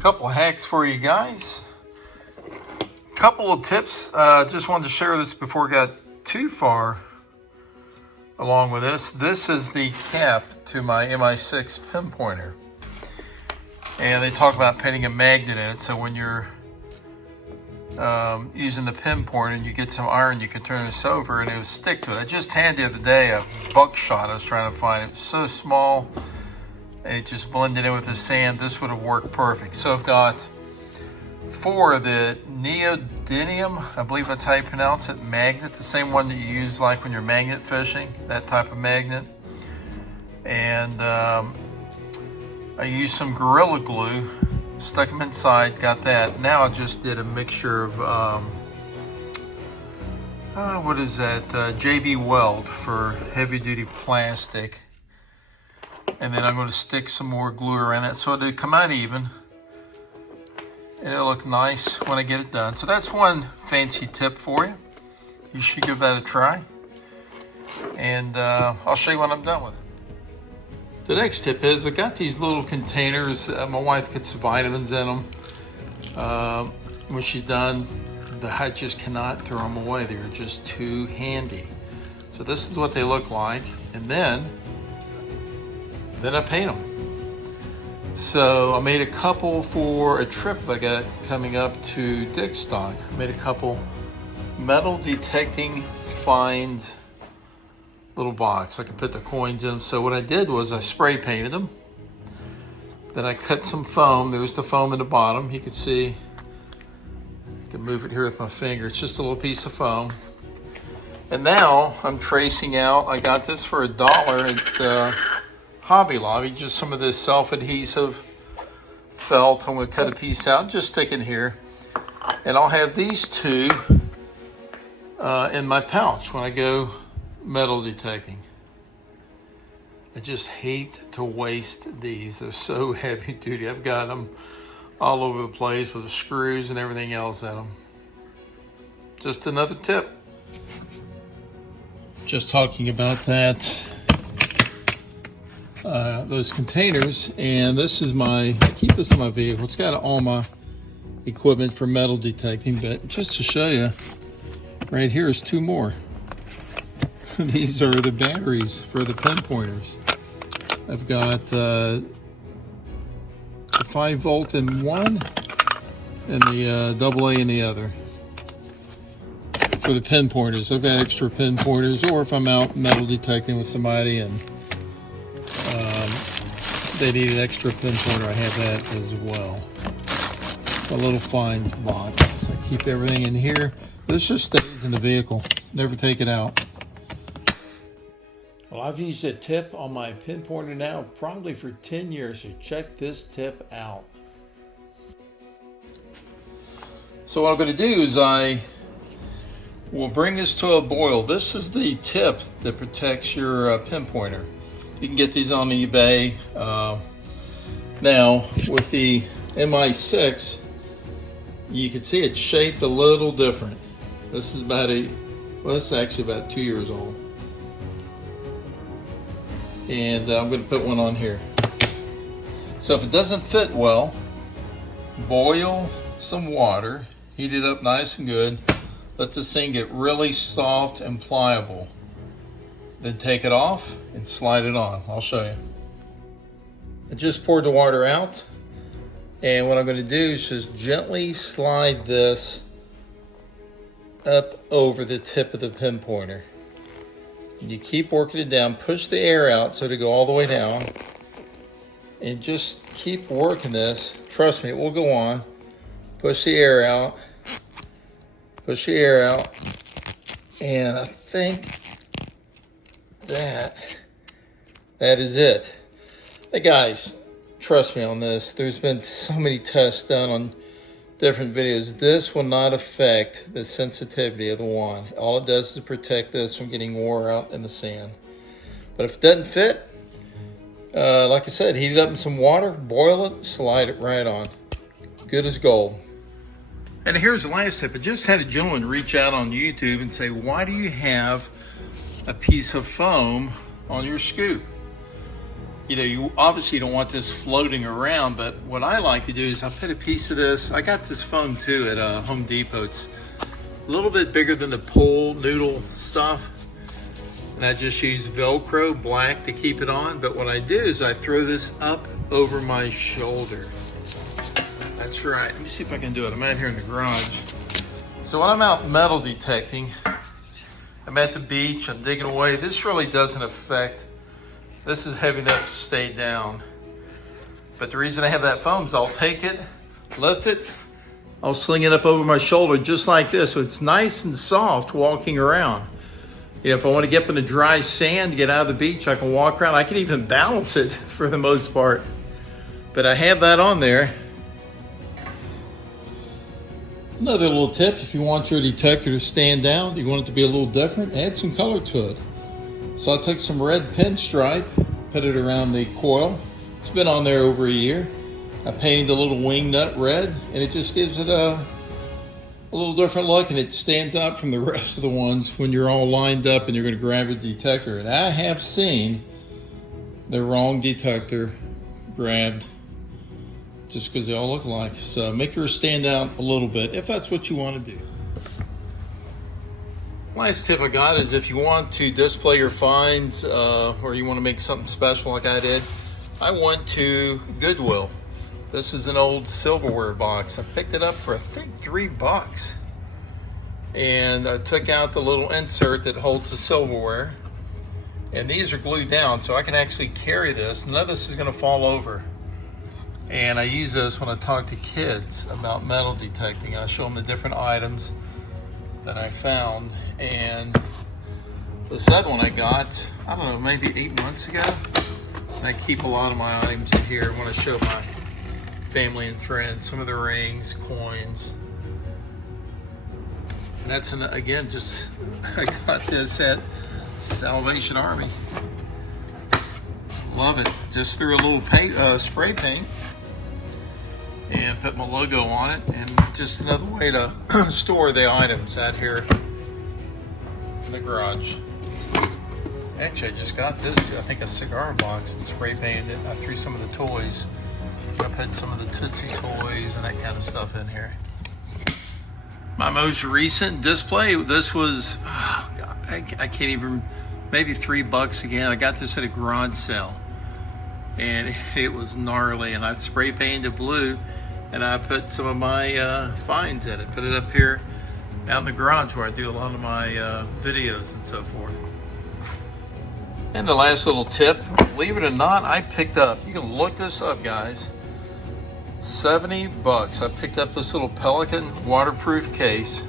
Couple of hacks for you guys. Couple of tips. Just wanted to share this before I got too far along with this. This is the cap to my MI6 Pinpointer. And they talk about putting a magnet in it, so when you're using the pinpointer and you get some iron, you can turn this over and it'll stick to it. I just had the other day a buckshot I was trying to find. It was so small and it just blended in with the sand. This would have worked perfect. So I've got 4 of the neodymium, I believe that's how you pronounce it, magnet, the same one that you use like when you're magnet fishing, that type of magnet. And I used some Gorilla Glue, stuck them inside, got that. Now I just did a mixture of, what is that, JB Weld for heavy duty plastic. And then I'm going to stick some more glue around it so it'll come out even. And it'll look nice when I get it done. So that's one fancy tip for you. You should give that a try. And I'll show you when I'm done with it. The next tip is I got these little containers. My wife gets vitamins in them. When she's done, I just cannot throw them away. They're just too handy. So this is what they look like. And then I paint them. So I made a couple for a trip I got coming up to Dickstock. I made a couple metal detecting find little box. I could put the coins in them. So what I did was I spray painted them. Then I cut some foam. There's the foam in the bottom. You can see, I can move it here with my finger. It's just a little piece of foam. And now I'm tracing out, I got this for $1 at Hobby Lobby, just some of this self-adhesive felt. I'm going to cut a piece out, just stick in here. And I'll have these 2 in my pouch when I go metal detecting. I just hate to waste these. They're so heavy duty. I've got them all over the place with the screws and everything else in them. Just another tip. Just talking about that, those containers, and this is I keep this in my vehicle. It's got all my equipment for metal detecting, but just to show you, right here is 2 more. These are the batteries for the pinpointers. I've got the 5 volt in one and the AA in the other. For the pinpointers, I've got extra pinpointers, or if I'm out metal detecting with somebody and they need an extra pinpointer, I have that as well. A little finds box. I keep everything in here. This just stays in the vehicle. Never take it out. Well, I've used a tip on my pinpointer now probably for 10 years, so check this tip out. So what I'm going to do is I will bring this to a boil. This is the tip that protects your pinpointer. You can get these on eBay. Now, with the MI6, you can see it's shaped a little different. This is this is actually about 2 years old. And I'm going to put one on here. So if it doesn't fit well, boil some water, heat it up nice and good, let this thing get really soft and pliable. Then take it off and slide it on. I'll show you. I just poured the water out, and what I'm going to do is just gently slide this up over the tip of the pinpointer. You keep working it down, push the air out so to go all the way down, and just keep working this. Trust me, it will go on. Push the air out, push the air out, and I think that is it. Hey guys, trust me on this. There's been so many tests done on different videos. This will not affect the sensitivity of the wand. All it does is protect this from getting wore out in the sand. But if it doesn't fit, like I said, heat it up in some water, boil it, slide it right on. Good as gold. And here's the last tip. I just had a gentleman reach out on YouTube and say, why do you have a piece of foam on your scoop? you know, you obviously don't want this floating around, but what I like to do is I put a piece of this. I got this foam too at Home Depot. It's a little bit bigger than the pool noodle stuff. And I just use Velcro black to keep it on. But what I do is I throw this up over my shoulder. That's right. Let me see if I can do it. I'm out here in the garage. So when I'm out metal detecting, I'm at the beach, I'm digging away. This really doesn't affect, this is heavy enough to stay down. But the reason I have that foam is I'll take it, lift it, I'll sling it up over my shoulder just like this. So it's nice and soft walking around. You know, if I want to get up in the dry sand to get out of the beach, I can walk around. I can even balance it for the most part. But I have that on there. Another little tip, if you want your detector to stand down, you want it to be a little different, add some color to it. So I took some red pinstripe, put it around the coil. It's been on there over a year. I painted a little wing nut red, and it just gives it a little different look, and it stands out from the rest of the ones when you're all lined up and you're going to grab a detector. And I have seen the wrong detector grabbed just because they all look alike. So make yours stand out a little bit if that's what you want to do. Last tip I got is if you want to display your finds or you want to make something special like I did, I went to Goodwill. This is an old silverware box. I picked it up for I think $3. And I took out the little insert that holds the silverware. And these are glued down so I can actually carry this. None of this is going to fall over. And I use this when I talk to kids about metal detecting. I show them the different items that I found. And this other one I got, I don't know, maybe 8 months ago. And I keep a lot of my items in here. I want to show my family and friends some of the rings, coins. And that's, again, just, I got this at Salvation Army. Love it. Just threw a little paint, spray paint. And put my logo on it, and just another way to store the items out here in the garage. Actually, I just got this, I think a cigar box, and spray painted it. I threw some of the toys. I put some of the Tootsie toys and that kind of stuff in here. My most recent display, this was, oh God, I can't even, maybe $3 again. I got this at a garage sale. And it was gnarly, and I spray painted it blue, and I put some of my finds in it, put it up here out in the garage where I do a lot of my videos and so forth. And the last little tip, believe it or not, I picked up, you can look this up guys, $70. I picked up this little Pelican waterproof case,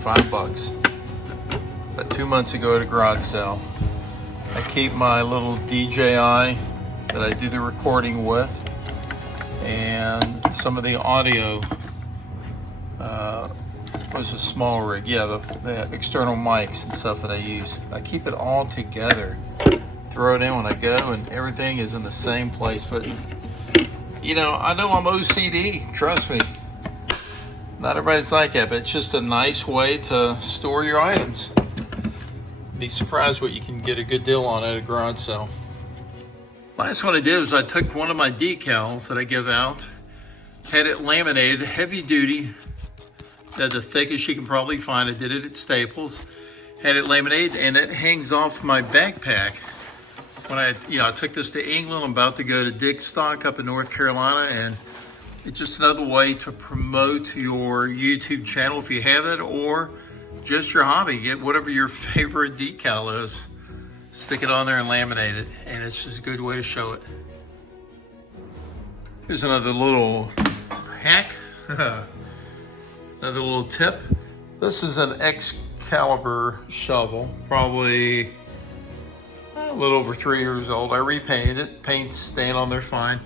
$5. About 2 months ago at a garage sale. I keep my little DJI that I do the recording with, and some of the audio was a small rig. Yeah, the external mics and stuff that I use. I keep it all together. Throw it in when I go, and everything is in the same place. But, you know I'm OCD, trust me. Not everybody's like that, but it's just a nice way to store your items. Be surprised what you can get a good deal on at a garage sale. Last one I did was I took one of my decals that I give out, had it laminated, heavy duty, the thickest you can probably find. I did it at Staples, had it laminated, and it hangs off my backpack. When I took this to England, I'm about to go to Digstock up in North Carolina, and it's just another way to promote your YouTube channel if you have it, or just your hobby. Get whatever your favorite decal is. Stick it on there and laminate it, and it's just a good way to show it. Here's another little hack, another little tip. This is an Excalibur shovel, probably a little over 3 years old. I repainted it, paint's staying on there fine.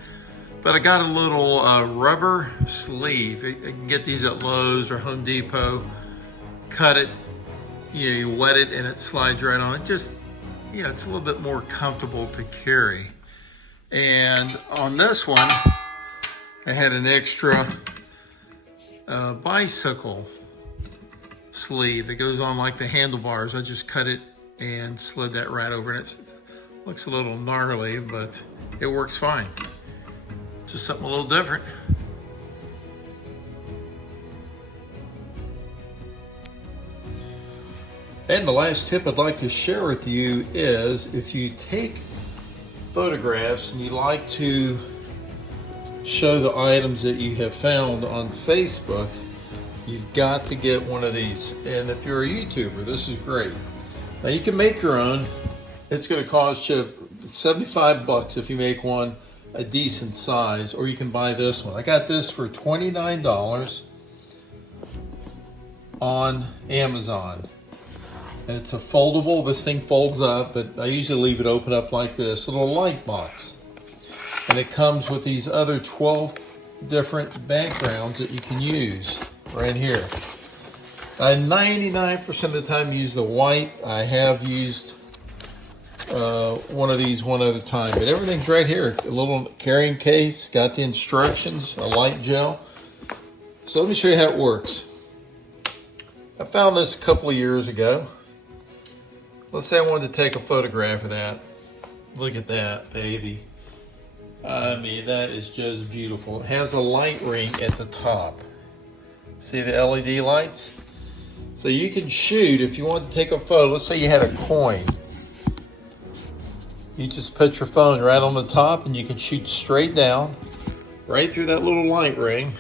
But I got a little rubber sleeve. You can get these at Lowe's or Home Depot. Cut it, you wet it, and it slides right on it. Just, yeah, it's a little bit more comfortable to carry. And on this one, I had an extra bicycle sleeve that goes on like the handlebars. I just cut it and slid that right over, and it looks a little gnarly, but it works fine. Just something a little different. And the last tip I'd like to share with you is if you take photographs and you like to show the items that you have found on Facebook, you've got to get one of these. And if you're a YouTuber, this is great. Now you can make your own. It's going to cost you $75 if you make one a decent size, or you can buy this one. I got this for $29 on Amazon. And it's a foldable. This thing folds up, but I usually leave it open up like this. A little light box. And it comes with these other 12 different backgrounds that you can use right here. I 99% of the time use the white. I have used one of these one other time, but everything's right here. A little carrying case, got the instructions, a light gel. So let me show you how it works. I found this a couple of years ago. Let's say I wanted to take a photograph of that. Look at that, baby. I mean, that is just beautiful. It has a light ring at the top. See the LED lights? So you can shoot, if you want to take a photo, let's say you had a coin. You just put your phone right on the top and you can shoot straight down, right through that little light ring.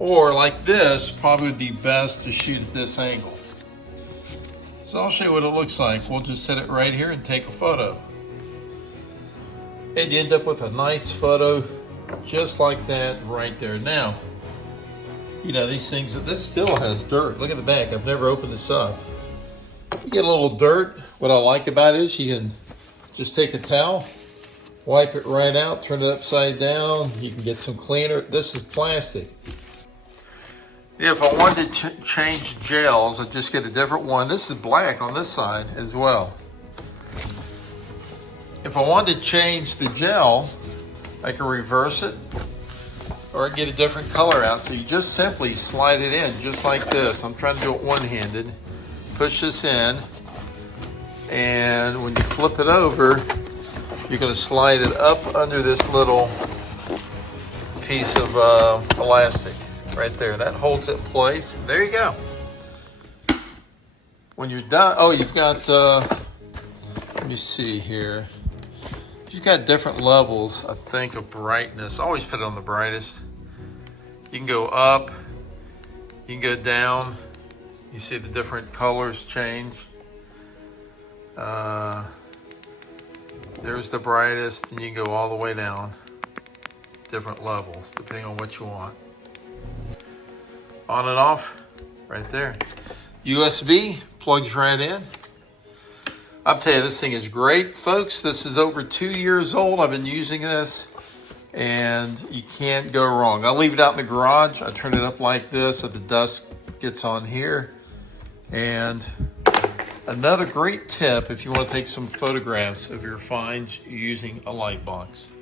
Or like this, probably would be best to shoot at this angle. So I'll show you what it looks like. We'll just set it right here and take a photo. And you end up with a nice photo just like that right there. Now, you know, these things, this still has dirt. Look at the back. I've never opened this up. You get a little dirt. What I like about it is you can just take a towel, wipe it right out, turn it upside down. You can get some cleaner. This is plastic. If I wanted to change gels, I'd just get a different one. This is black on this side as well. If I wanted to change the gel, I can reverse it or get a different color out. So you just simply slide it in just like this. I'm trying to do it one-handed. Push this in, and when you flip it over, you're going to slide it up under this little piece of elastic. Right there, that holds it in place. There you go. When you're done, oh, you've got, let me see here. You've got different levels, I think, of brightness. I always put it on the brightest. You can go up, you can go down. You see the different colors change. There's the brightest, and you can go all the way down. Different levels, depending on what you want. On and off, right there. USB, plugs right in. I'll tell you, this thing is great, folks. This is over 2 years old. I've been using this, and you can't go wrong. I'll leave it out in the garage. I turn it up like this so the dust gets on here. And another great tip if you want to take some photographs of your finds using a light box.